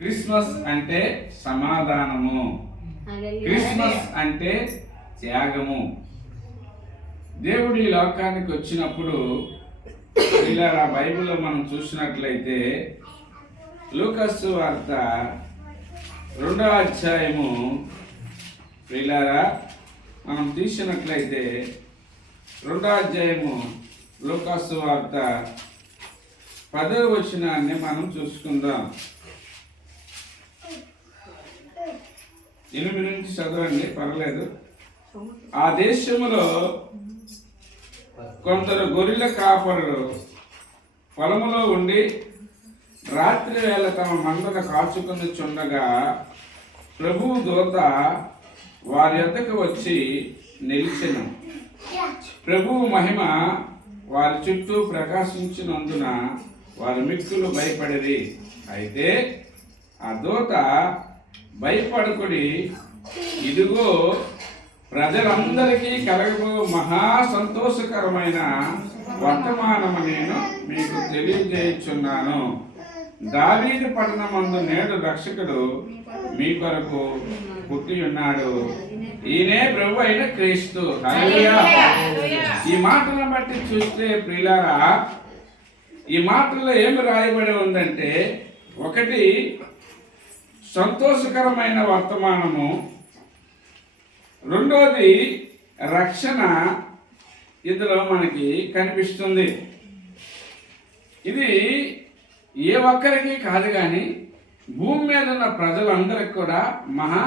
Christmas అంటే సమాధానము, Christmas అంటే త్యాగము. దేవుడు ఈ లోకానికి వచ్చినప్పుడు ఇలా బైబిల్లో మనం చూసినట్లయితే లూకాసు వార్త 2వ అధ్యాయము ప్రియులారా మనం తీసినట్లయితే 2వ అధ్యాయము లూకాసు వార్త 10వ వచనాన్ని మనం చూసుకుందాం. 8 నుంచి చదవండి, పర్లేదు. ఆ దేశములో కొందరు గొర్రెల కాపరులు పొలములో ఉండి రాత్రి వేళ తమ మందను కాచుకుని చుండగా ప్రభువు దూత వారి యొద్దకు వచ్చి నిలిచెను. ప్రభువు మహిమ వారి చుట్టూ ప్రకాశించినందున వారి మిక్కులు భయపడిరి. అయితే ఆ దూత, భయపడకుడి, ఇదిగో ప్రజలందరికీ కలగబో మహా సంతోషకరమైన వర్తమానము నేను మీకు తెలియజేయుచున్నాను. దావీదు పట్టణమందు నేడు రక్షకుడు మీ కొరకు పుట్టి ఉన్నాడు. ఈయనే ప్రభు అయిన క్రీస్తు. హల్లెలూయా. ఈ మాటలను బట్టి చూస్తే ప్రియులారా, ఈ మాటల్లో ఏమి రాయబడి ఉందంటే, ఒకటి సంతోషకరమైన వర్తమానము, రెండోది రక్షణ ఇందులో మనకి కనిపిస్తుంది. ఇది ఏ ఒక్కరికి కాదు కానీ భూమి మీద ఉన్న ప్రజలందరికీ కూడా మహా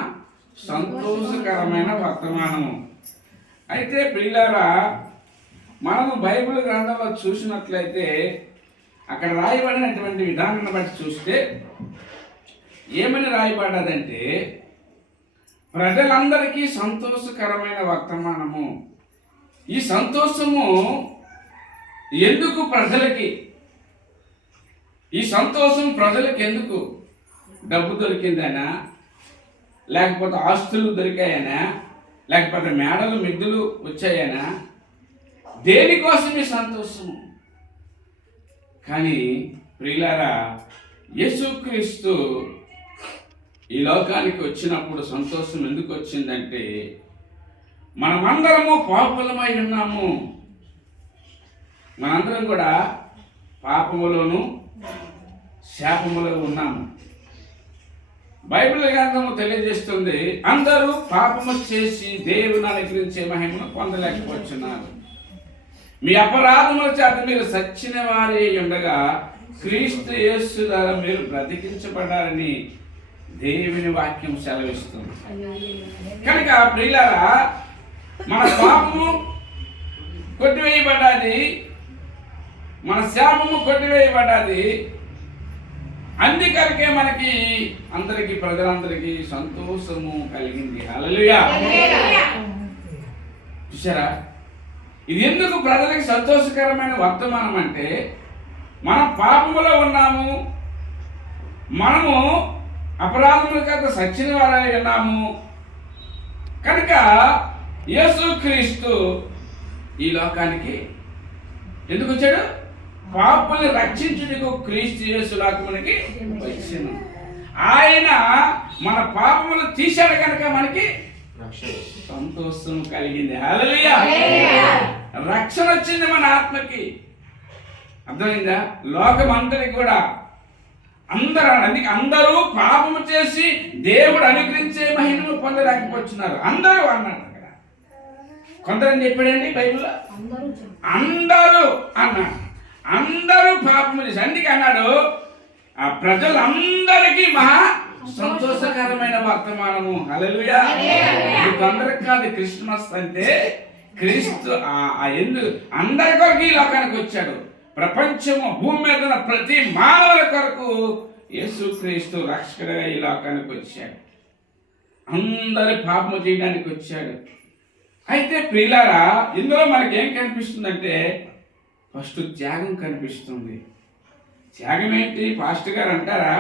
సంతోషకరమైన వర్తమానము. అయితే ప్రియులారా, మనము బైబిల్ గ్రంథంలో చూసినట్లయితే అక్కడ రాయబడినటువంటి విధానాన్ని బట్టి చూస్తే ఏమని రాయబడ్డదంటే, ప్రజలందరికీ సంతోషకరమైన వర్తమానము. ఈ సంతోషము ఎందుకు ప్రజలకి? ఈ సంతోషం ప్రజలకు ఎందుకు? డబ్బు దొరికిందనా, లేకపోతే ఆస్తులు దొరికాయనా, లేకపోతే మేడలు మిద్దులు వచ్చాయనా? దేనికోసం ఈ సంతోషము? కానీ ప్రియులారా, యేసుక్రీస్తు ఈ లోకానికి వచ్చినప్పుడు సంతోషం ఎందుకు వచ్చిందంటే, మనమందరము పాపులమై ఉన్నాము. మనందరం కూడా పాపములోను శాపములో ఉన్నాము. బైబిల్ గ్రంథము తెలియజేస్తుంది, అందరూ పాపము చేసి దేవుని అనుగ్రహించే మహిమను పొందలేకపోతున్నారు. మీ అపరాధముల చేత మీరు సచ్చిన వారే ఉండగా క్రీస్తు యేసు ద్వారా మీరు బ్రతికించబడారని దేవుని వాక్యం సెలవిస్తుంది. కనుక ప్రియులారా, మన పాపము కొట్టివేయబడ్డది, మన శాపము కొట్టివేయబడ్డది. అందుకొరకే మనకి అందరికీ, ప్రజలందరికీ సంతోషము కలిగింది. హల్లెలూయా. చూసారా, ఇది ఎందుకు ప్రజలకి సంతోషకరమైన వర్తమానం అంటే, మనం పాపములో ఉన్నాము, మనము అపరాధముల చేత సచ్చిన వారై ఉన్నాము. కనుక యేసుక్రీస్తు ఈ లోకానికి ఎందుకు వచ్చాడు? పాపుల్ని రక్షించుటకు క్రీస్తు యేసు లోకమునికి వచ్చాను. ఆయన మన పాపములు తీశాడు కనుక మనకి సంతోషం కలిగింది. హల్లెలూయా. రక్షణ వచ్చింది మన ఆత్మకి. అర్థమైందా? లోకం అందరికి కూడా అందరూ పాపము చేసి దేవుడు అనుగ్రహించే మహిమను పొందలేకపోతున్నారు. అందరూ అన్నాడు. అక్కడ కొందరని చెప్పాడండి బైబిల్లో, అందరూ అన్నాడు. అందరూ పాపము చేసి, అందుకే అన్నాడు ఆ ప్రజలందరికీ మహా సంతోషకరమైన వర్తమానము. హల్లెలూయా. కొందరికి కాదు క్రిస్మస్ అంటే, క్రీస్తు ఎందుకు అందరి కొరకు ఈ లోకానికి వచ్చాడు. ప్రపంచము, భూమి మీద ఉన్న ప్రతి మానవుల కొరకు యేసుక్రీస్తు రక్షకుడిగా ఈ లోకానికి వచ్చాడు. అందరి పాపము చేయడానికి వచ్చాడు. అయితే ప్రియులారా, ఇందులో మనకి ఏం కనిపిస్తుందంటే, ఫస్ట్ త్యాగం కనిపిస్తుంది. త్యాగం ఏంటి పాస్టర్ గారు అంటారా?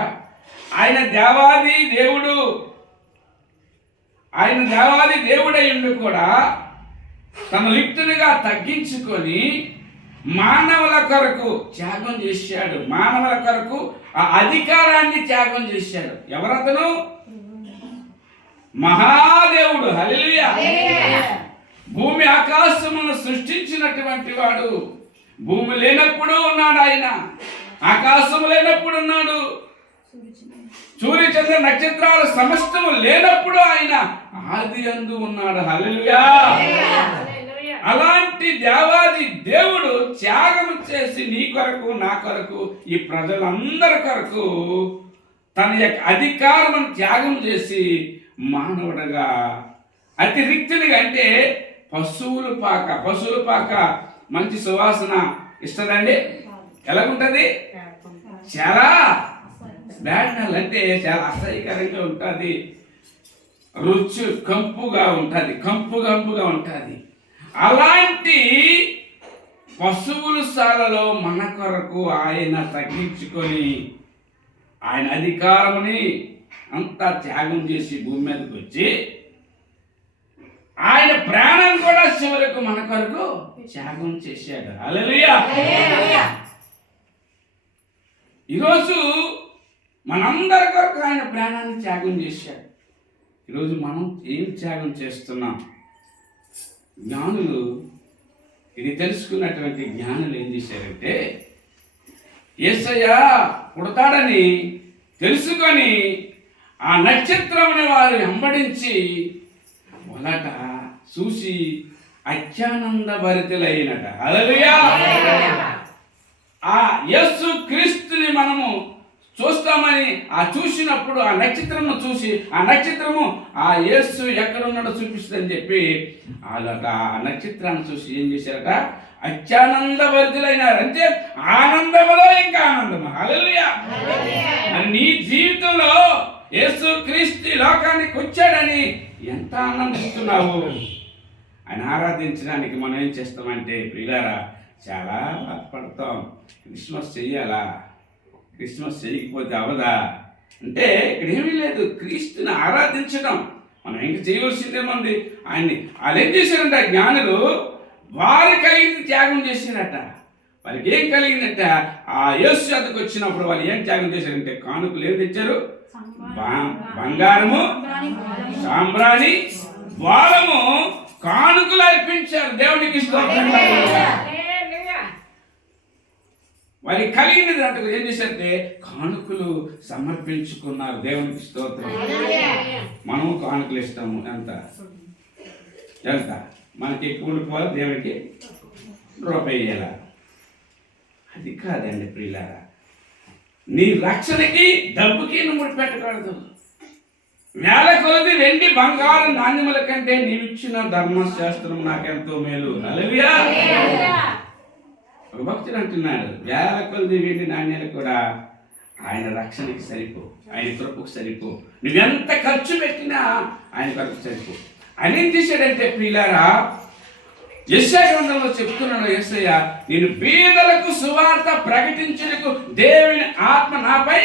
ఆయన దేవాది దేవుడు, ఆయన దేవాది దేవుడై ఉండి కూడా తన లిప్తునిగా తగ్గించుకొని మానవుల కొరకు త్యాగం చేశాడు. మానవుల కొరకు ఆ అధికారాన్ని త్యాగం చేశాడు. ఎవరతను? మహాదేవుడు. హల్లెలూయా. భూమి ఆకాశమును సృష్టించినటువంటి వాడు. భూమి లేనప్పుడు ఉన్నాడు ఆయన, ఆకాశము లేనప్పుడు ఉన్నాడు, సూర్య చంద్ర నక్షత్రాల సమస్తము లేనప్పుడు ఆయన ఆది యందు ఉన్నాడు. హల్లెలూయా. అలాంటి దేవాది దేవుడు త్యాగం చేసి నీ కొరకు, నా కొరకు, ఈ ప్రజలందరి కొరకు తన యొక్క అధికారం త్యాగం చేసి మానవుడుగా అతి రిక్తునిగా, అంటే పశువుల పాక మంచి సువాసన ఇస్తుందండి. ఎలాగుంటుంది? చాలా బ్యాడ్ స్మెల్, అంటే చాలా అసహ్యకరంగా ఉంటుంది. రుచి కంపుగా ఉంటుంది. అలాంటి పశువుల శాలలో మన కొరకు ఆయన తగ్గించుకొని ఆయన అధికారముని అంతా త్యాగం చేసి భూమి మీదకి వచ్చి ఆయన ప్రాణం కూడా చివరకు మన కొరకు త్యాగం చేశాడు. హల్లెలూయా. ఈరోజు మనందరి కొరకు ఆయన ప్రాణాన్ని త్యాగం చేశాడు. ఈరోజు మనం ఏం త్యాగం చేస్తున్నాం? జ్ఞానులు, ఇది తెలుసుకున్నటువంటి జ్ఞానులు ఏం చేశారంటే, యేసయ్య పుడతాడని తెలుసుకొని ఆ నక్షత్రముని వారు వెంబడించి మొదట చూసి అత్యానంద భరితులైనట. హల్లెలూయా. ఆ యేసు క్రీస్తుని మనము చూస్తామని ఆ చూసినప్పుడు ఆ నక్షత్రము చూసి, ఆ నక్షత్రము ఆ యేసు ఎక్కడ ఉన్నాడో చూపిస్తుందని చెప్పి వాళ్ళట ఆ నక్షత్రాన్ని చూసి ఏం చేశారట? అత్యానంద భరితులైనారు. అంటే ఆనందములో ఇంకా ఆనందము. హల్లెలూయా. నీ జీవితంలో యేసు క్రీస్తు లోకానికి వచ్చాడని ఎంత ఆనందిస్తున్నావు? ఆయన ఆరాధించడానికి మనం ఏం చేస్తామంటే ప్రియులారా, చాలా బాధపడతాం. క్రిస్మస్ చెయ్యాలా? క్రిస్మస్ చేయకపోతే అవదా? అంటే ఇక్కడ ఏమీ లేదు. క్రీస్తుని ఆరాధించడం మనం ఇంకా చేయవలసిందేముంది? ఆయన్ని వాళ్ళు ఏం చేశారంట? జ్ఞానులు వారు కలిగింది త్యాగం చేశారట. వారికి ఏం కలిగిందంట? ఆ యేసు వద్దకు వచ్చినప్పుడు వాళ్ళు ఏం త్యాగం చేశారంటే, కానుకలు ఏం తెచ్చారు? బంగారము, సాంబ్రాణి, బాలము కానుకలు అర్పించారు దేవునికి. స్తోత్రం. వారి కలిగినది అంటే ఏం చేశారంటే కానుకలు సమర్పించుకున్నారు దేవునికి. స్తోత్రం. మనము కానుకలు ఇస్తాము. ఎంత మనకి కూలిపోవాలి, దేవునికి రూపాయి ఇయ్యాల. అది కాదండి ప్రియులారా. నీ రక్షణకి డబ్బుకి నువ్వు ముడిపెట్టకూడదు. వేల కొలది వెండి బంగారు నాణ్యముల కంటే నీవిచ్చిన ధర్మశాస్త్రం నాకెంతో మేలు. హల్లెలూయా. ఒక భక్తుడు అంటున్నాడు, వేల కొలది వెండి నాణ్యాలు కూడా ఆయన రక్షణకి సరిపో, ఆయన కృపకు సరిపో. నువ్వెంత ఖర్చు పెట్టినా ఆయన కృపకు సరిపో. ఆయన ఏం చేశాడంటే ప్రియులారా, యెషయా గ్రంథంలో చెప్తున్నాడు, యేసయ్య నేను బీదలకు సువార్త ప్రకటించుటకు దేవుని ఆత్మ నాపై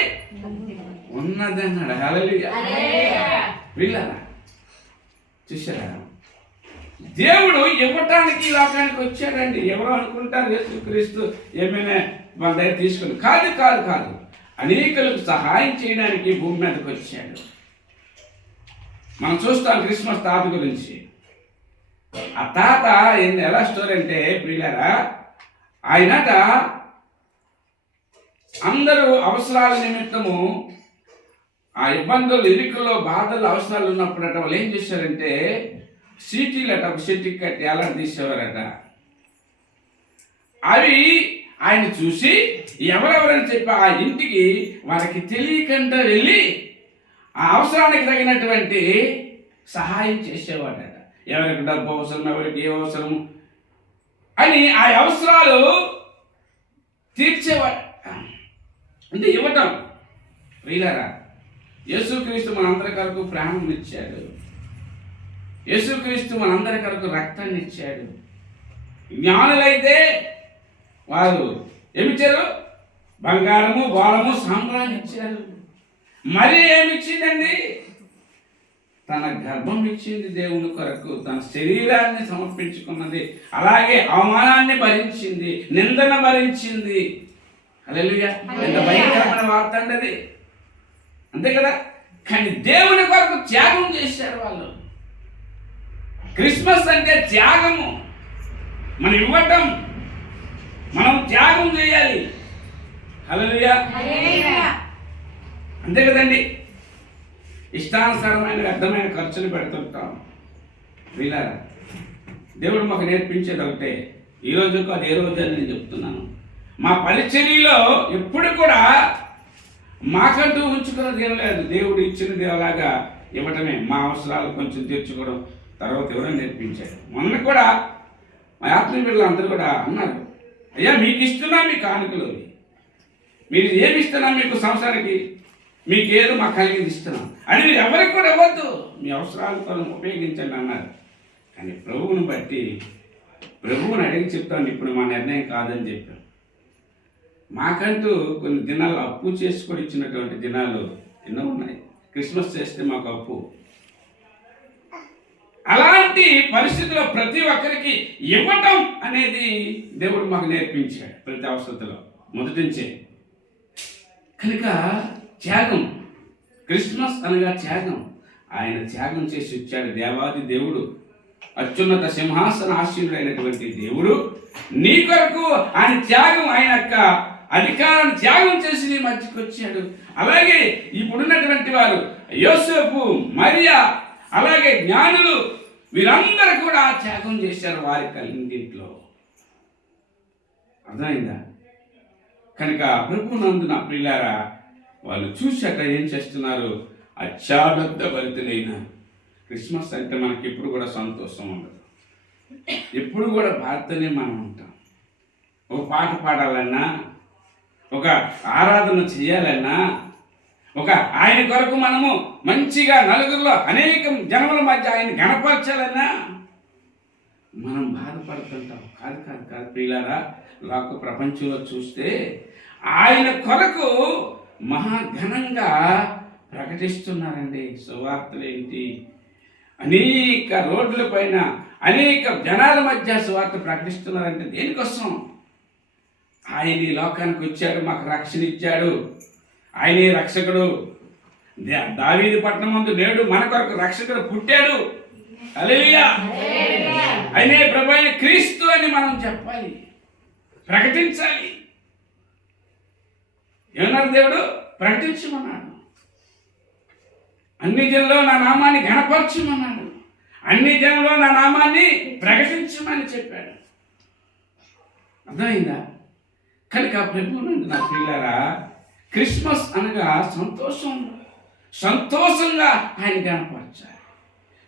ఉన్నదన్నాడు. హల్లెలూయా. ప్రియులారా చూశారా, దేవుడు ఇవ్వటానికి లోకానికి వచ్చాడండి. ఎవరు అనుకుంటారు యేసుక్రీస్తు ఏమైనా మన దగ్గర తీసుకుని? కాదు. అనేకులకు సహాయం చేయడానికి భూమి మీదకి వచ్చాడు. మనం చూస్తాం క్రిస్మస్ తాత గురించి. ఆ తాత ఎలా స్టోరీ అంటే ప్రియులారా, ఆయనట అందరూ అవసరాల నిమిత్తము ఆ ఇబ్బందులు, ఇరుకులో, బాధలు, అవసరాలు ఉన్నప్పుడట వాళ్ళు ఏం చేశారంటే సీటీలట ఒక చెట్టుకి కట్టి ఎలా తీసేవారట. అవి ఆయన చూసి ఎవరెవరని చెప్పి ఆ ఇంటికి వారికి తెలియకుండా వెళ్ళి ఆ అవసరానికి తగినటువంటి సహాయం చేసేవాడట. ఎవరికి డబ్బు అవసరం, ఎవరికి ఏ అవసరం అని ఆ అవసరాలు తీర్చేవాడు. అంటే ఇవ్వటం. ప్రియులారా, యేసుక్రీస్తు మనందరి కొరకు ప్రాణం ఇచ్చాడు. యేసుక్రీస్తు మనందరి కొరకు రక్తాన్ని ఇచ్చాడు. జ్ఞానులైతే వారు ఏమిచ్చారు? బంగారము, బాలము, సాంబ్రాన్ని ఇచ్చారు. మరి ఏమిచ్చిందండి? తన గర్భం ఇచ్చింది దేవుని కొరకు, తన శరీరాన్ని సమర్పించుకున్నది, అలాగే అవమానాన్ని భరించింది, నిందన భరించింది. హల్లెలూయా! ఎంత భయంకరమైన వార్త అండి అది, అంతే కదా. కానీ దేవుని కొరకు త్యాగం చేశారు వాళ్ళు. క్రిస్మస్ అంటే త్యాగము, మనం ఇవ్వటం, మనం త్యాగం చేయాలి. హల్లెలూయా! అంతే కదండి. ఇష్టానుసారమైన వ్యర్థమైన ఖర్చులు పెడుతుంటాం. వీళ్ళారా, దేవుడు మాకు నేర్పించేది ఒకటే, ఈరోజు కాదు ఏ రోజు అని నేను చెప్తున్నాను. మా పరిచర్యలో ఎప్పుడు కూడా మాకంటూ ఉంచుకున్నది ఏం లేదు. దేవుడు ఇచ్చినది అలాగా ఇవ్వటమే, మా అవసరాలు కొంచెం తీర్చుకోవడం, తర్వాత ఎవరైనా నేర్పించాడు. మొన్న కూడా మా ఆత్మీయ పిల్లలు అందరూ కూడా అన్నారు, అయ్యా మీకు ఇస్తున్నా మీ కానుకలు, మీరు ఏమి ఇస్తున్నా మీకు సంవత్సరానికి, మీకు ఏదో మాకు కలిగింది ఇస్తున్నాం అని మీరు ఎవరికి కూడా ఇవ్వద్దు, మీ అవసరాల కోసం ఉపయోగించండి అన్నారు. కానీ ప్రభువుని బట్టి ప్రభువుని అడిగి చెప్తాను, ఇప్పుడు మా నిర్ణయం కాదని చెప్పాం. మాకంటూ కొన్ని దినాలు అప్పు చేసుకొని ఇచ్చినటువంటి దినాలు ఎన్నో ఉన్నాయి. క్రిస్మస్ చేస్తే మాకు అప్పు. అలాంటి పరిస్థితుల్లో ప్రతి ఒక్కరికి ఇవ్వటం అనేది దేవుడు మాకు నేర్పించాడు ప్రతి అవసరతలో మొదటి నుంచే. కనుక త్యాగం, క్రిస్మస్ అనగా త్యాగం. ఆయన త్యాగం చేసి వచ్చాడు. దేవాది దేవుడు, అత్యున్నత సింహాసన ఆశీనుడైనటువంటి దేవుడు నీ కొరకు ఆయన త్యాగం, ఆయన యొక్క అధికారాన్ని త్యాగం చేసి నీ మధ్యకి వచ్చాడు. అలాగే ఇప్పుడున్నటువంటి వారు యోసేపు, మరియా, అలాగే జ్ఞానులు, వీరందరూ కూడా త్యాగం చేశారు వారి కలిగింట్లో. అర్థమైందా? కనుక ప్రభునందున ప్రియులారా, వాళ్ళు చూశాక ఏం చేస్తున్నారు? అత్యాబద్ధ భరితులైన క్రిస్మస్ అంటే మనకి ఎప్పుడు కూడా సంతోషం ఉండదు. ఎప్పుడు కూడా బాధతోనే మనం ఉంటాం. ఒక పాట పాడాలన్నా, ఒక ఆరాధన చేయాలన్నా, ఒక ఆయన కొరకు మనము మంచిగా నలుగురిలో అనేక జనముల మధ్య ఆయన గణపరచాలన్నా మనం బాధపడుతుంటాం. కాదు కాదు కాదు ప్రియులారా, లోక ప్రపంచంలో చూస్తే ఆయన కొరకు మహాఘనంగా ప్రకటిస్తున్నారండి. సువార్తలు ఏంటి, అనేక రోడ్ల పైన అనేక జనాల మధ్య సువార్త ప్రకటిస్తున్నారంటే దేనికోసం? ఆయన ఈ లోకానికి వచ్చాడు, మాకు రక్షణ ఇచ్చాడు, ఆయనే రక్షకుడు. దావీదు పట్టణం ముందు నేడు మన కొరకు రక్షకుడు పుట్టాడు. హల్లెలూయా! ఆయనే ప్రభు అయిన క్రీస్తు అని మనం చెప్పాలి, ప్రకటించాలి. ఏమన్నారు దేవుడు? ప్రకటించమన్నాడు. అన్ని జనుల్లో నా నామాన్ని ఘనపరచమన్నాడు. అన్ని జనుల్లో నా నామాన్ని ప్రకటించమని చెప్పాడు. అర్థమైందా? కనుక ప్రభువునందు నా పిల్లరా, క్రిస్మస్ అనగా సంతోషం, సంతోషంగా ఆయన ఘనపరచాలి,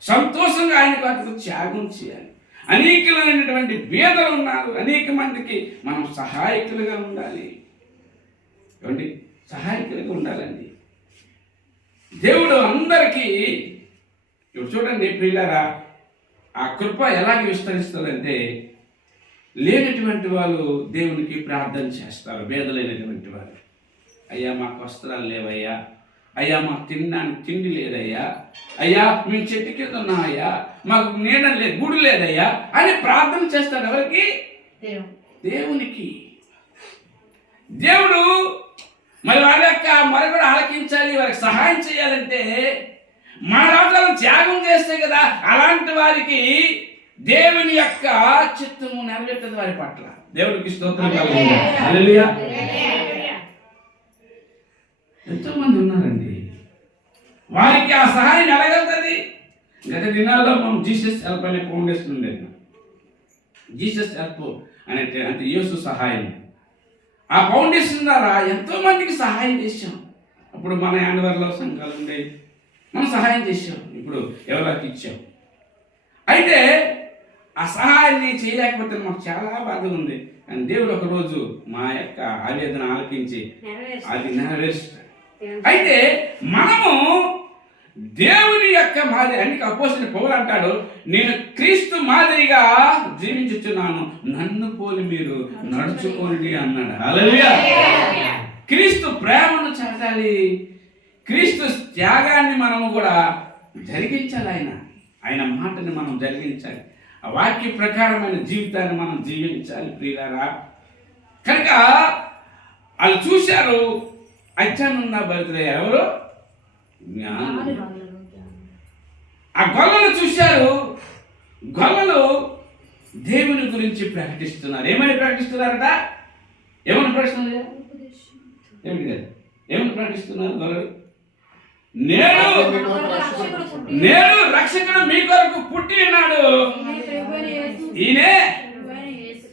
సంతోషంగా ఆయన కొరకు త్యాగం చేయాలి. అనేకమైనటువంటి బీదలు ఉన్నారు, అనేక మందికి మనం సహాయకులుగా ఉండాలి. ఏమండి? సహాయకులుగా ఉండాలండి. దేవుడు అందరికీ ఇప్పుడు చూడండి ప్రియులారా, ఆ కృప ఎలాగ విస్తరిస్తుందంటే, లేనటువంటి వాళ్ళు దేవునికి ప్రార్థన చేస్తారు. బేదలైనటువంటి వారు, అయ్యా మాకు వస్త్రాలు లేవయ్యా, అయ్యా మాకు తినడానికి తిండి లేదయ్యా, అయ్యా మేము చెట్టు కింద ఉన్నామయ్యా, మాకు నీడ లేదు, గుడి లేదయ్యా అని ప్రార్థన చేస్తారు. ఎవరికి? దేవునికి. దేవుడు మరి వాళ్ళ యొక్క మొర కూడా ఆలకించాలి, వారికి సహాయం చేయాలంటే మన లోపల త్యాగం చేస్తే కదా అలాంటి వారికి దేవుని యొక్క చిత్తము నెరవేర్తది వారి పట్ల. దేవునికి స్తోత్రం కలుగును. హల్లెలూయా! ఎంతో మంది ఉన్నారండి, వారికి ఆ సహాయం ఎలాగలుగుతుంది? గత దినాల్లో మనం జీసస్ హెల్ప్ అనే ఫౌండేషన్ ఉండేది. జీసస్ హెల్ప్ అంటే యేసు సహాయం. ఆ ఫౌండేషన్ ద్వారా ఎంతో మందికి సహాయం చేశాం. అప్పుడు మన యానివర్లో సంఘాలు ఉండేవి, మనం సహాయం చేసాం, ఇప్పుడు ఎవరికి ఇచ్చాం. అయితే ఆ సహాయాన్ని చేయలేకపోతే మాకు చాలా బాధగా ఉంది. కానీ దేవుడు ఒకరోజు మా యొక్క ఆవేదన ఆలకించి అది నెరవేరుస్తాడు. అయితే మనము దేవుని యొక్క మాదిరి, అందుకే అపోస్తలుడైన పౌలు అంటాడు, నేను క్రీస్తు మాదిరిగా జీవించుచున్నాను, నన్ను పోలి మీరు నడుచుకోండి అన్నాడు. హల్లెలూయా! క్రీస్తు ప్రేమను చాటాలి, క్రీస్తు త్యాగాన్ని మనము కూడా జరిగించాలి. ఆయన మాటని మనం జరిగించాలి. ఆ వాక్య ప్రకారమైన జీవితాన్ని మనం జీవించాలి ప్రియులారా. కనుక వాళ్ళు చూశారు, అచ్చానున్న బలిద్ర ఎవరు? ఆ గొల్లలు చూశారు. గొల్లలు దేవుని గురించి ప్రకటిస్తున్నారు. ఏమని ప్రకటిస్తున్నారట? ఏమని ప్రకటిస్తున్నారు? ఏమని ప్రకటిస్తున్నారు గొల్లలు? నేడు రక్షకుడు మీ కొరకు పుట్టి ఉన్నాడు, ఈయనే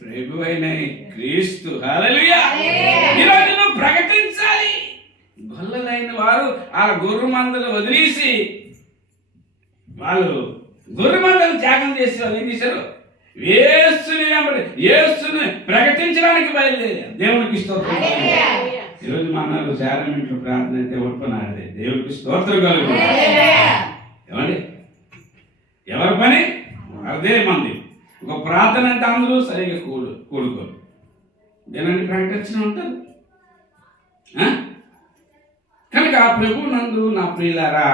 ప్రభువైన క్రీస్తు. హల్లెలూయా. ఈరోజు నువ్వు ప్రకటించాలి. గొల్లలైన వారు వాళ్ళ గొర్రె మందలు వదిలేసి, వాళ్ళు గొర్రె మందలు త్యాగం చేసి వాళ్ళు ఏం చేశారు? యేసుని ప్రకటించడానికి బయలుదేరారు. దేవునికి స్తోత్రం. ఈరోజు మన శారమెంట్లో ప్రార్థన అయితే ఒప్పుకున్నాడు. దేవుడికి స్తోత్రం కలుగు. ఏమండి, ఎవరి పని అదే మంది. ఒక ప్రార్థన అంటే అందరూ సరిగా కూడుకోరు. దేనాన్ని ప్రకటించిన ఉంటారు. కనుక ప్రభు నందు నా ప్రియులారా,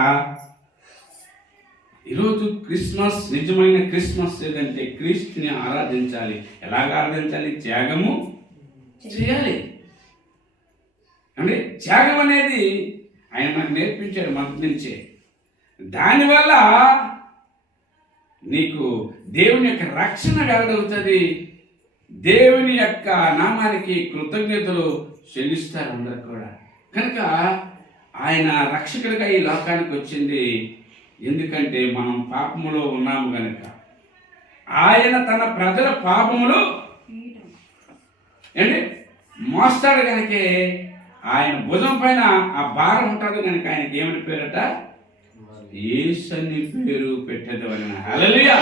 ఈరోజు క్రిస్మస్, నిజమైన క్రిస్మస్ ఏదంటే క్రీస్తుని ఆరాధించాలి. ఎలాగ ఆరాధించాలి? త్యాగము చేయాలి. అంటే త్యాగం అనేది ఆయన మనకు నేర్పించాడు మొదటి నుంచే. దానివల్ల నీకు దేవుని యొక్క రక్షణ వెల్లడవుతుంది. దేవుని యొక్క నామానికి కృతజ్ఞతలు చెల్లిస్తారు అందరు కూడా. కనుక ఆయన రక్షకుడిగా ఈ లోకానికి వచ్చింది. ఎందుకంటే మనం పాపములో ఉన్నాము కనుక ఆయన తన ప్రజల పాపములు ఏంటి మోస్తాడు కనుకే ఆయన భుజం పైన ఆ భారం ఉంటుంది కనుక ఆయనకి ఏమని పేరట? యేసని పేరు పెట్టేది వలన. హల్లెలూయా.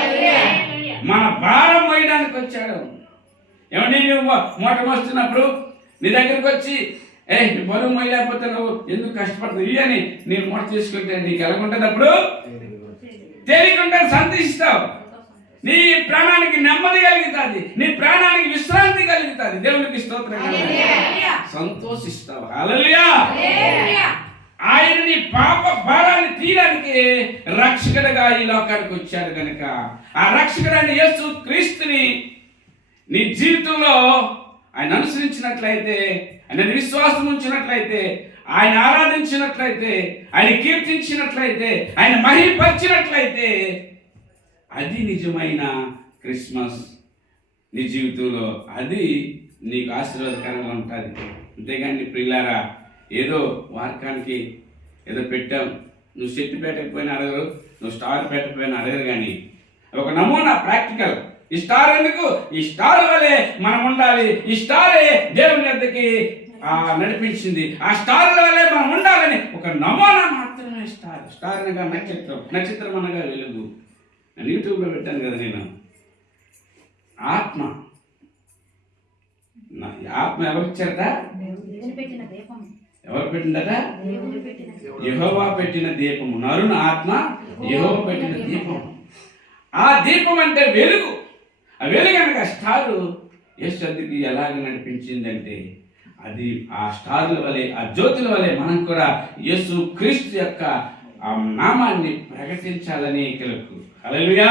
మన భారం మోయడానికి వచ్చాడు. ఏమండి, నువ్వు మూట మోస్తున్నప్పుడు నీ దగ్గరికి వచ్చి నీ బరువు మోయలేకపోతే నువ్వు ఎందుకు కష్టపడుతుంది అని నేను మూట తీసుకుంటే నీకు ఎలాగుంటుంది? అప్పుడు తేలికుంటే సంతోషిస్తావు. నీ ప్రాణానికి నెమ్మది కలుగుతుంది, నీ ప్రాణానికి విశ్రాంతి కలుగుతుంది. దేవునికి స్తోత్రం. సంతోషిస్తావు. హల్లెలూయా. ఆయన నీ పాప భారాన్ని తీయడానికి రక్షకుడిగా ఈ లోకానికి వచ్చాడు కనుక ఆ రక్షకుడైన యేసు క్రీస్తుని నీ జీవితంలో ఆయన అనుసరించినట్లయితే, ఆయన విశ్వాసం ఉంచినట్లయితే, ఆయన ఆరాధించినట్లయితే, ఆయన కీర్తించినట్లయితే, ఆయన మహిమపరిచినట్లయితే అది నిజమైన క్రిస్మస్. నీ జీవితంలో అది నీకు ఆశీర్వాదకరంగా ఉంటుంది. అంతేగాని ప్రియులారా, ఏదో వార్కానికి ఏదో పెట్టాం, నువ్వు సెట్టు పెట్టకపోయినా అడగరు, నువ్వు స్టార్ పెట్టకపోయినా అడగరు. కానీ ఒక నమూనా ప్రాక్టికల్. ఈ స్టార్ ఎందుకు? ఈ స్టార్ వలె మనం ఉండాలి. ఈ స్టారే దేవుని వద్దకి నడిపించింది. ఆ స్టార్ వలె మనం ఉండాలని ఒక నమూనా మాత్రమే స్టార్. స్టార్ అనగా నక్షత్రం, నక్షత్రం అనగా వెలుగు. నేను యూట్యూబ్లో పెట్టాను కదా. నేను ఆత్మ, ఆత్మ ఎవరు ఇచ్చారట? ఎవరు పెట్టిందట? యెహోవా పెట్టిన దీపము. నరుని ఆత్మ యెహోవా పెట్టిన దీపం. ఆ దీపం అంటే వెలుగు. ఆ వెలుగు అనగా స్టారు యేసు వద్దకి ఎలాగ నడిపించిందంటే అది ఆ స్టార్ల వలె, ఆ జ్యోతుల వలె మనం కూడా యేసు క్రీస్తు యొక్క ఆ నామాన్ని ప్రకటించాలని కలుగు. హల్లెలూయా.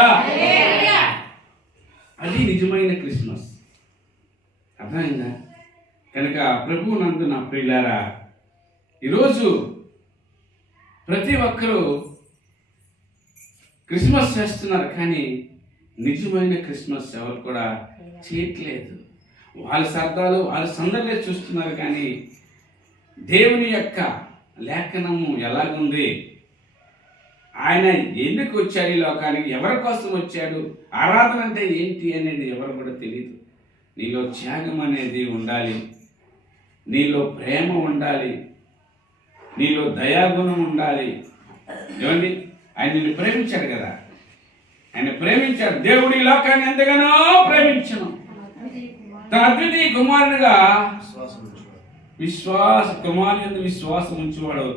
అది నిజమైన క్రిస్మస్. అర్థమైందా? కనుక ప్రభువు నందు నా ప్రియులారా, ఈరోజు ప్రతి ఒక్కరూ క్రిస్మస్ చేస్తున్నారు, కానీ నిజమైన క్రిస్మస్ ఎవరు కూడా చేయట్లేదు. వాళ్ళ సరదాలు, వాళ్ళ సందర్భాలు చూస్తున్నారు, కానీ దేవుని యొక్క లేఖనము ఎలాగుంది, ఆయన ఎందుకు వచ్చాడు ఈ లోకానికి, ఎవరి కోసం వచ్చాడు, ఆరాధన అంటే ఏంటి అనేది ఎవరు కూడా తెలియదు. నీలో త్యాగం అనేది ఉండాలి, నీలో ప్రేమ ఉండాలి, నీలో దయాగుణం ఉండాలి. ఏమండి, ఆయన నిన్ను ప్రేమించాడు కదా. ఆయన ప్రేమించాడు. దేవుడు ఈ లోకాన్ని ఎంతగానో ప్రేమించను, తన అద్వితీయ కుమారునిగా కుమారుని విశ్వాసం ఉంచేవాడు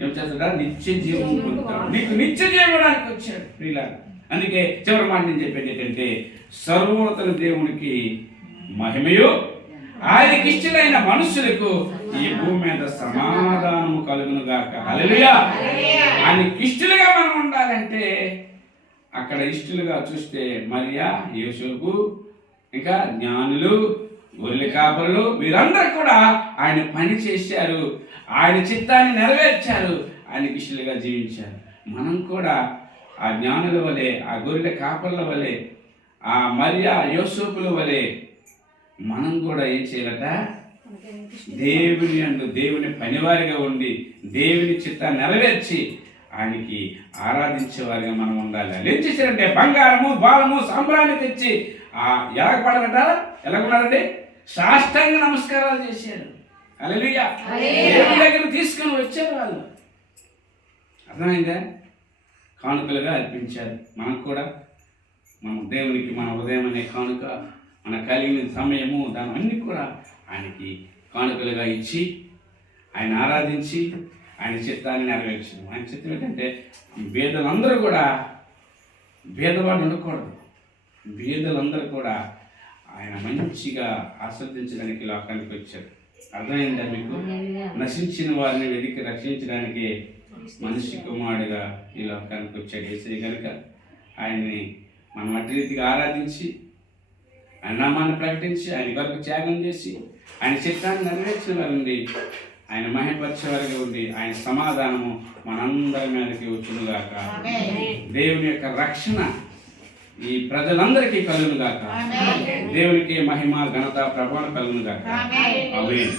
ఏం చేస్తాడా? నిత్య జీవం పొందుతాడు. నీకు నిత్య జీవడానికి వచ్చాడు ప్రియులారా. అందుకే చివరి మాట నేను చెప్పేది ఏంటంటే, సర్వోన్నత దేవునికి మహిమయు ఆయనకి ఇష్టలైన మనుషులకు ఈ భూమి మీద సమాధానము కలుగును గాక. హల్లెలూయా. ఆయనకి ఇష్టలుగా మనం ఉండాలంటే అక్కడ ఇష్టలుగా చూస్తే మరియా, యోసేపు, ఇంకా జ్ఞానులు, గొర్రెల కాపరులు వీరందరూ కూడా ఆయన పని చేశారు, ఆయన చిత్తాన్ని నెరవేర్చారు, ఆయనకి ఇష్టలుగా జీవించారు. మనం కూడా ఆ జ్ఞానుల వలె, ఆ గొర్రెల కాపరుల వలె, ఆ మరియా యోసేపుల వలె మనం కూడా ఏం చేయాలట? దేవుని పనివారిగా ఉండి దేవుని చిత్తాన్ని నెరవేర్చి ఆయనకి ఆరాధించేవారిగా మనం ఉండాలి. ఏం చేశారంటే బంగారము, బాలము, సాంబ్రాన్ని తెచ్చి ఎలా పడాలట? ఎలా ఉన్నారండి? సాష్టాంగ నమస్కారాలు చేశారు. హల్లెలూయా. దేవుని దగ్గర తీసుకొని వచ్చారు వాళ్ళు. అర్థమైందా? కానుకలుగా అర్పించారు. మనం కూడా మనం దేవునికి మన హృదయం అనే కానుక, మన కలిగిన సమయము, దాని అన్ని కూడా ఆయనకి కానుకలుగా ఇచ్చి ఆయన ఆరాధించి ఆయన చిత్తాన్ని నెరవేర్చారు. ఆయన చిత్తం ఏంటంటే బీదలందరూ కూడా భేదవాడు ఉండకూడదు. బీదలందరూ కూడా ఆయన మంచిగా ఆస్వాదించడానికి లోకానికి వచ్చారు. అర్థమైందా మీకు? నశించిన వారిని వెతికి రక్షించడానికి మనిషి కుమారుడిగా ఈ లోకానికి వచ్చాడు యేసయ్య కనుక ఆయన్ని మనం అట్టి రీతిగా ఆరాధించి ఆయన నామాన్ని ప్రకటించి ఆయన కొరకు త్యాగం చేసి ఆయన చిత్తాన్ని నెరవేర్చిన వారు ఉండి ఆయన మహిమపరిచేవారిగా ఉండి ఆయన సమాధానము మనందరి మీదకి వచ్చునుగాక. దేవుని యొక్క రక్షణ ఈ ప్రజలందరికీ కలుగునుగాక. దేవునికి మహిమ, ఘనత, ప్రభావం కలుగునుగాక. ఆమేన్.